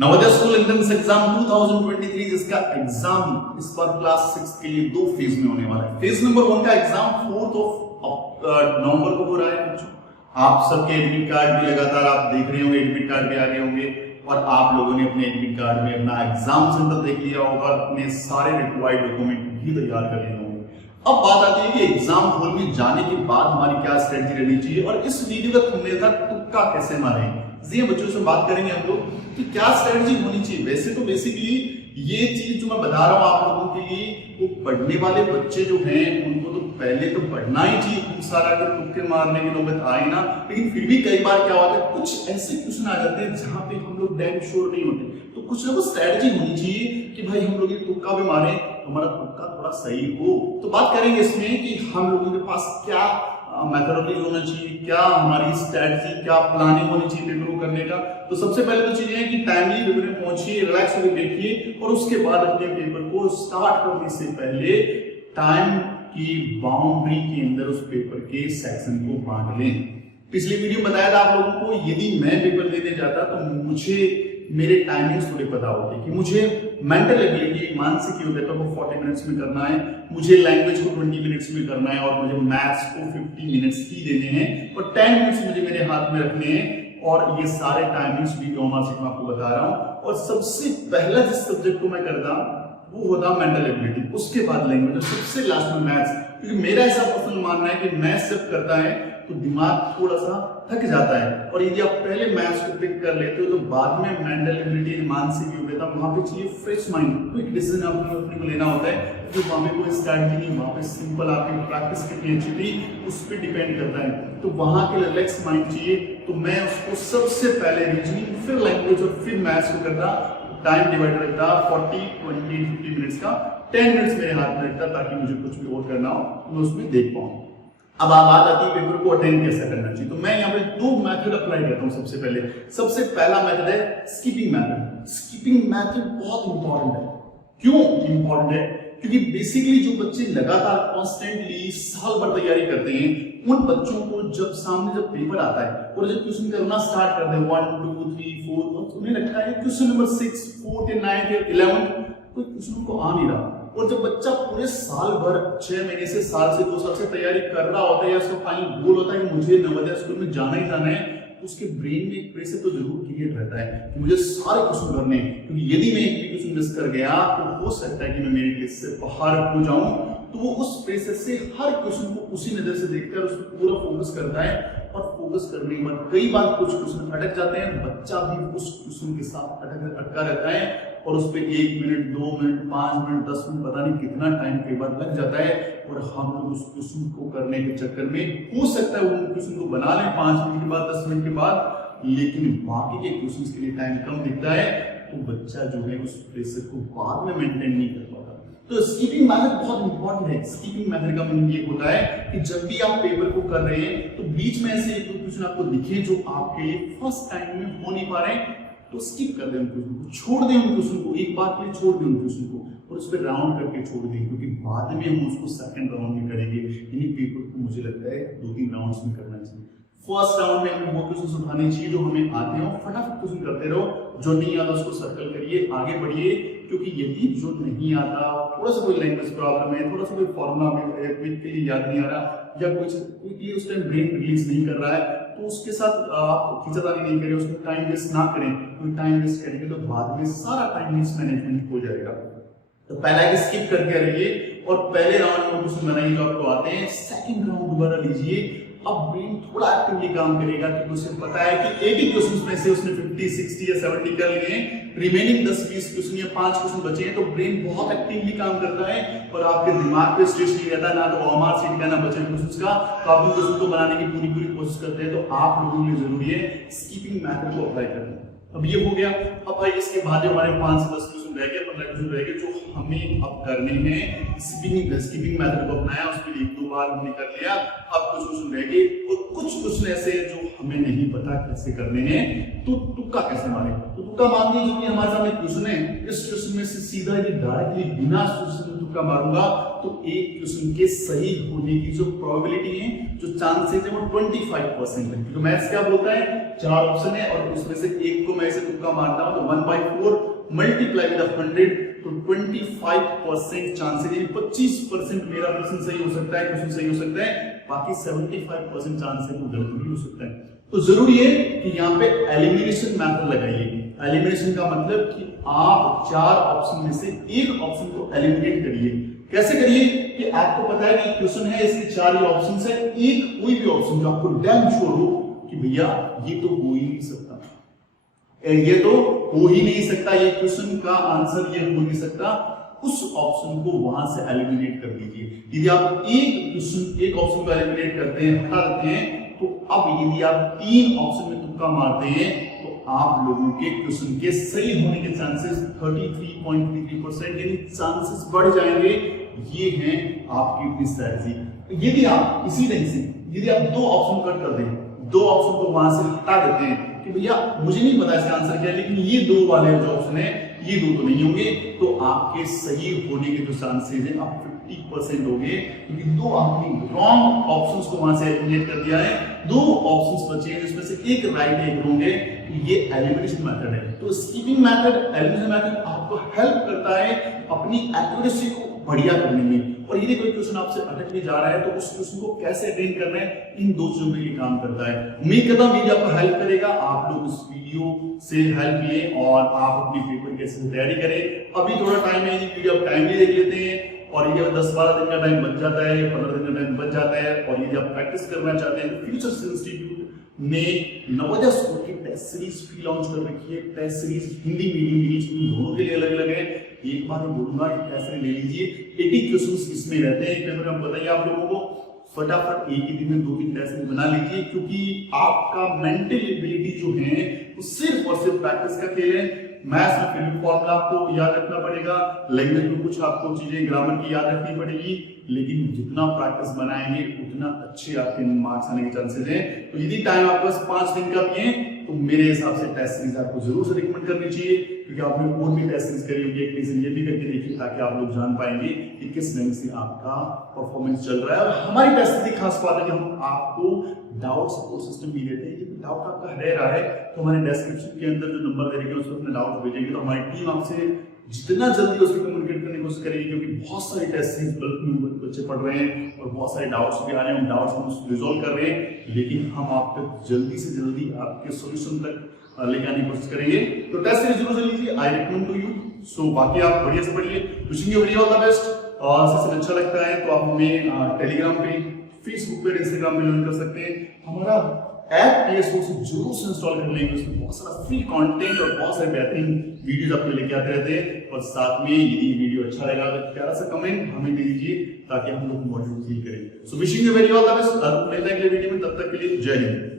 Navodaya school entrance exam 2023 जिसका exam इस बार class 6 के लिए दो फेज में होने वाला है। फेज नंबर 1 का एग्जाम 4 नवंबर को हो रहा है। बच्चों आप सबके एडमिट कार्ड भी लगातार आप देख रहे होंगे, एडमिट कार्ड भी आ गए होंगे और आप लोगों ने अपने एडमिट कार्ड में अपना एग्जाम सेंटर देख लिया होगा, अपने सारे रिक्वायर्ड डॉक्यूमेंट भी तैयार कर लिए होंगे। अब बात आती है कि एग्जाम हॉल में जाने के बाद हमारी क्या स्ट्रेटजी रहनी चाहिए और इस वीडियो का थंबनेल था तुक्का कैसे मारें। जी बच्चों से बात करेंगे हम लोग कि क्या स्ट्रेटजी होनी चाहिए। वैसे तो बेसिकली ये चीज जो मैं बता रहा हूं आप लोगों के लिए, वो पढ़ने वाले बच्चे जो हैं उनको तो पहले तो पढ़ना ही चाहिए, खूब सारा के तुक्के मारने की नौबत आए ना। लेकिन फिर भी कई बार क्या होता है, कुछ ऐसे क्वेश्चन आ जाते हैं जहां पे हम लोग डैम श्योर नहीं होते, तो कुछ ना कुछ स्ट्रेटजी होनी चाहिए कि भाई हम लोग ये तुक्का भी मारे, हमारा तुक्का थोड़ा सही हो। तो बात करेंगे इसमें कि हम लोगों के पास क्या मेथोडोलॉजी होना चाहिए, क्या हमारी स्ट्रेटजी, क्या प्लानिंग होनी चाहिए पेपर को करने का। तो सबसे पहले तो चीजें हैं कि टाइमली पेपर में पहुंचिए, रिलैक्स होकर देखिए और उसके बाद अपने पेपर को स्टार्ट करने से पहले टाइम की बाउंड्री के अंदर उस पेपर के सेक्शन को बांट लें। पिछली वीडियो में बताया था आप लोगों को, यदि मैं पेपर देने जाता तो मुझे मेरे टाइमिंग्स थोड़े पता होते कि मुझे मेंटल एबिलिटी, मानसिक योग्यता को 40 मिनट्स में करना है, मुझे लैंग्वेज को 20 मिनट्स में करना है और मुझे मैथ्स को 50 मिनट्स ही देने हैं और 10 मिनट्स मुझे मेरे हाथ में रखने हैं। और ये सारे टाइमिंग्स भी मैं आपको बता रहा हूं। और सबसे पहला जिस सब्जेक्ट को मैं करता वो होता मेंटल एबिलिटी, उसके बाद लैंग्वेज और सबसे लास्ट में मैथ्स। क्योंकि मेरा ऐसा पर्सनल मानना है कि मैथ्स जब करता है तो दिमाग थोड़ा सा थक जाता है और यदि आप पहले मैथ्स को पिक कर लेते हो तो बाद में मेंटल एबिलिटी, मानसिक योग्यता, वहां पे चाहिए फ्रेश माइंड, क्विक डिसीजन आपको अपने को लेना होता है। जो वहां पे कोई स्ट्रैटेजी नहीं, वहां पे सिंपल आपकी प्रैक्टिस कितनी अच्छी थी उस पर डिपेंड करता है। तो वहां के लिए रिलैक्स माइंड चाहिए, तो मैं उसको सबसे पहले रीजनिंग, फिर लैंग्वेज और फिर मैथ्स को करता। टाइम डिवाइडर रखता 40, 20, 50 मिनट्स का, 10 मिनट्स मेरे हाथ में रखता ताकि मुझे कुछ भी और करना हो मैं उसमें देख पाऊं। अब बात आती है पेपर को अटेंड कैसे करना चाहिए। तो मैं यहाँ पे दो मेथड अप्लाई करता हूँ। सबसे पहला मेथड है स्किपिंग मेथड। स्किपिंग मेथड बहुत इंपॉर्टेंट है। क्यों इंपॉर्टेंट है? क्योंकि बेसिकली जो बच्चे लगातार कॉन्स्टेंटली साल भर तैयारी करते हैं, उन बच्चों को जब पेपर आता है और जब क्वेश्चन करना स्टार्ट कर दे 1, 2, 3, 4, तो उन्हें लगता है क्वेश्चन नंबर 6, 4 या 9 या 11 कोई क्वेश्चन को आ नहीं रहा। और जब बच्चा पूरे साल भर 6 महीने से, साल से, 2 साल से तैयारी कर रहा होता है या उसका फाइनल गोल होता है कि मुझे नवोदय स्कूल में जाना ही जाना है, उसके ब्रेन में एक प्रेशर तो जरूर क्रिएट रहता है कि मुझे सारे क्वेश्चन करने हैं। क्योंकि यदि मैं एक भी क्वेश्चन मिस कर गया तो हो सकता है कि मैं मेरिट लिस्ट से बाहर हो जाऊं। तो वो उस प्रेशर से हर क्वेश्चन को उसी नजर से देखकर उस पर पूरा फोकस करता है और फोकस करने के बाद कई बार कुछ क्वेश्चन अटक जाते हैं, बच्चा भी उस क्वेश्चन के साथ अटका रहता है और उस पर 1 मिनट, 2 मिनट, 5 मिनट, 10 मिनट, पता नहीं कितना टाइम कई बार लग जाता है। और हम लोग उस क्वेश्चन को करने के चक्कर में हो सकता है वो क्वेश्चन को बना लें 5 मिनट के बाद, 10 मिनट के बाद, लेकिन बाकी के क्वेश्चंस के लिए टाइम कम दिखता है तो बच्चा जो है उस प्रेशर को बाद में मेंटेन नहीं कर पाता। तो स्किपिंग मेथड बहुत इंपॉर्टेंट है। स्किपिंग मेथड का मतलब ये होता है कि जब भी आप पेपर को कर रहे हैं तो बीच में ऐसे एक दो क्वेश्चन आपको दिखे जो आपके लिए फर्स्ट टाइम में हो नहीं पा रहे हैं, तो स्किप कर दें उन क्वेश्चन को, छोड़ दें उन क्वेश्चन को, एक बार के लिए छोड़ दें उन क्वेश्चन को और उस पर राउंड करके छोड़ दें। क्योंकि बाद में हम उसको सेकंड राउंड में करेंगे। यानी पेपर को मुझे लगता है 2-3 राउंड्स में करना चाहिए। फर्स्ट राउंड में हमें वो क्वेश्चन उठाने चाहिए जो हमें आते हैं, फटाफट क्वेश्चन करते रहो, जो नहीं आता उसको सर्कल करिए, आगे बढ़िए। क्योंकि यदि जो नहीं आता, थोड़ा सा कोई लैंग्वेज प्रॉब्लम है, थोड़ा सा कोई फॉर्मूला के लिए याद नहीं आ रहा या कुछ उस टाइम ब्रेन रिलीज नहीं कर रहा है, तो उसके साथ खींचातानी नहीं करें, उसमें टाइम वेस्ट ना करें। क्योंकि टाइम वेस्ट करेंगे तो बाद में सारा टाइम मिसमैनेजमेंट हो जाएगा। तो पहला एक स्किप करके रहिए और पहले राउंड में क्वेश्चन बनाइए जो आपको आते हैं, सेकंड राउंड दोबारा लीजिए। अब ब्रेन थोड़ा एक्टिवली काम करेगा क्योंकि उसे पता है कि एक ही क्वेश्चन में से उसने 50, 60 या 70 कर लिए हैं, रिमेनिंग 10-20 क्वेश्चन या 5 क्वेश्चन बचे हैं, तो ब्रेन बहुत एक्टिवली काम करता है और आपके दिमाग पे स्ट्रेस नहीं रहता, ना तो ओएमआर सीट का ना बचे क्वेश्चन का। तो आप क्वेश्चन को बनाने की पूरी कोशिश करते हैं। तो आप लोगों के लिए जरूरी है स्किपिंग मेथड को अप्लाई करना। अब ये हो गया। अब भाई इसके बाद जो हमारे 5 से 10 क्वेश्चन रह गए, 15 क्वेश्चन रह गए जो हमें अब करने हैं। स्किपिंग मेथड को अपनाया, उसके लिए 1-2 बार हमने कर लिया। अब कुछ क्वेश्चन रह गए और कुछ क्वेश्चन ऐसे जो हमें नहीं पता कैसे करने हैं, तो तुक्का कैसे मारे। तो तुक्का तुक्का मारनी जो कि हमारे सामने क्वेश्चन है, इस क्वेश्चन में से सीधा यदि डायरेक्टली बिना सोचे तुक्का मारूंगा तो एक क्वेश्चन के सही होने की जो प्रोबेबिलिटी है, जो चांसेस है वो 25% है। क्योंकि मैथ्स क्या बोलता है, 4 ऑप्शन है और उसमें से एक को मैं ऐसे तुक्का मारता हूं तो 1/4 मल्टीप्लाई विद 100 तो 25% चांसेस, यानी 25% मेरा क्वेश्चन सही हो सकता है, क्वेश्चन सही हो सकता है, बाकी 75% चांस है वो गलत भी हो सकता है। तो जरूरी है कि यहाँ पे एलिमिनेशन मेथड लगाइए। एलिमिनेशन का मतलब कि आप 4 ऑप्शन में से एक ऑप्शन को एलिमिनेट करिए। कैसे करिए कि आपको पता है कि क्वेश्चन है, इसके 4 ही ऑप्शन है, एक कोई भी ऑप्शन जो आपको डैम श्योर हो कि भैया ये तो हो ही नहीं सकता, ये तो हो ही नहीं सकता, ये क्वेश्चन का आंसर ये हो नहीं सकता, उस ऑप्शन को वहां से एलिमिनेट कर दीजिए। यदि आप एक ऑप्शन को एलिमिनेट करते हैं, हटा देते हैं, तो अब यदि आप 3 ऑप्शन में तुक्का मारते हैं तो आप लोगों के क्वेश्चन के सही होने के चांसेस 33.33%, यानी चांसेस बढ़ जाएंगे। ये है आपकी अपनी स्ट्रेटजी। यदि आप इसी ढंग से यदि आप 2 ऑप्शन कट कर दें, 2 ऑप्शन को वहां से हटा देते हैं कि भैया मुझे नहीं पता इसका आंसर क्या है, लेकिन ये 2 वाले जो ऑप्शन है ये 2 तो नहीं होंगे, तो आपके सही होने के जो चांसेस हैं आप 50% हो गए, क्योंकि 2 आपने रॉन्ग ऑप्शंस को वहां से एलिमिनेट कर दिया है। 2 ऑप्शंस बचे हैं जिसमें से एक राइट है, एक रॉन्ग है। ये एलिमिनेशन मेथड है। तो स्किपिंग मेथड, एलिमिनेशन मेथड आपको हेल्प करता है अपनी एक्यूरेसी को बढ़िया करने में। और यदि कोई क्वेश्चन आपसे अटक भी जा रहा है तो उस क्वेश्चन को कैसे अटेंड करना है, इन 2 चीजों में काम करता है। उम्मीद करता हूं वीडियो आपको हेल्प करेगा। आप लोग इस वीडियो से हेल्प लें और आप अपनी पेपर की अच्छे से तैयारी करें। अभी थोड़ा टाइम है, वीडियो आप टाइमली देख लेते हैं और यदि 10-12 दिन का टाइम बच जाता है, 15 दिन का टाइम बच जाता है, और यदि आप प्रैक्टिस करना चाहते हैं, फ्यूचर्स इंस्टीट्यूट ने नवोदय स्कूल की टेस्ट सीरीज भी लॉन्च कर रखी है। Test series Hindi medium English medium दोनों के लिए अलग अलग है। एक बार मैं बोलूंगा ये टेस्ट सीरीज ले लीजिए, 80 क्वेश्चंस इसमें रहते हैं। पेपर में बताइए आप लोगों को, फटाफट एक ही दिन में 2-3 टेस्ट सीरीज बना लीजिए, क्योंकि आपका मेंटल एबिलिटी जो है वो सिर्फ और सिर्फ प्रैक्टिस का खेल है। मैथ्स में फिर भी फॉर्मूला आपको याद रखना पड़ेगा, लैंग्वेज में कुछ आपको चीजें ग्रामर की याद रखनी पड़ेगी, लेकिन जितना प्रैक्टिस बनाएंगे उतना अच्छे आपके मार्क्स आने के चांसेस हैं। तो यदि टाइम आपके पास 5 दिन का भी है तो मेरे हिसाब से टेस्ट सीरीज आपको जरूर से रिकमेंड करनी चाहिए, क्योंकि आपने और भी टेस्ट सीरीज करी होगी, एक रीजन ये भी करके देखिए ताकि आप लोग जान पाएंगे कि किस ढंग से आपका परफॉर्मेंस चल रहा है। और हमारी टेस्ट सीरीज की खास बात है कि हम आपको डाउट सपोर्ट सिस्टम भी देते हैं। यदि डाउट आपका रह रहा है तो हमारे डिस्क्रिप्शन के अंदर जो नंबर दे रखे हैं उस पर अपने डाउट भेजेंगे, तो हमारी टीम आपसे जितना जल्दी उसको कम्युनिकेट करने की कोशिश करेगी, क्योंकि बहुत सारी टेस्ट सीरीज बल्क में बच्चे पढ़ रहे हैं और बहुत सारे डाउट्स भी आ रहे हैं, उन डाउट्स को हम रिजॉल्व कर रहे हैं, लेकिन हम आप तक जल्दी से जल्दी आपके सॉल्यूशन तक लेके आने की कोशिश करेंगे। तो टेस्ट सीरीज जरूर से लीजिए, आई रिकमेंड टू यू। सो बाकी आप बढ़िया से पढ़िए, wishing you very all the best. और सबसे अच्छा लगता है तो आप हमें टेलीग्राम पे, फेसबुक पे, इंस्टाग्राम पे ज्वाइन कर सकते हैं। हमारा ऐप प्ले स्टोर से जरूर से इंस्टॉल कर लेंगे, उसमें बहुत सारा फ्री कंटेंट और बहुत सारे बेहतरीन वीडियोस आपको लेके आते रहते हैं। और साथ में यदि ये वीडियो अच्छा लगा तो प्यारा सा कमेंट हमें दे दीजिए ताकि हम लोग मोटिवेट फील करें। So wishing you very all the best. मिलते हैं अगले वीडियो में, तब तक के लिए जय हिंद।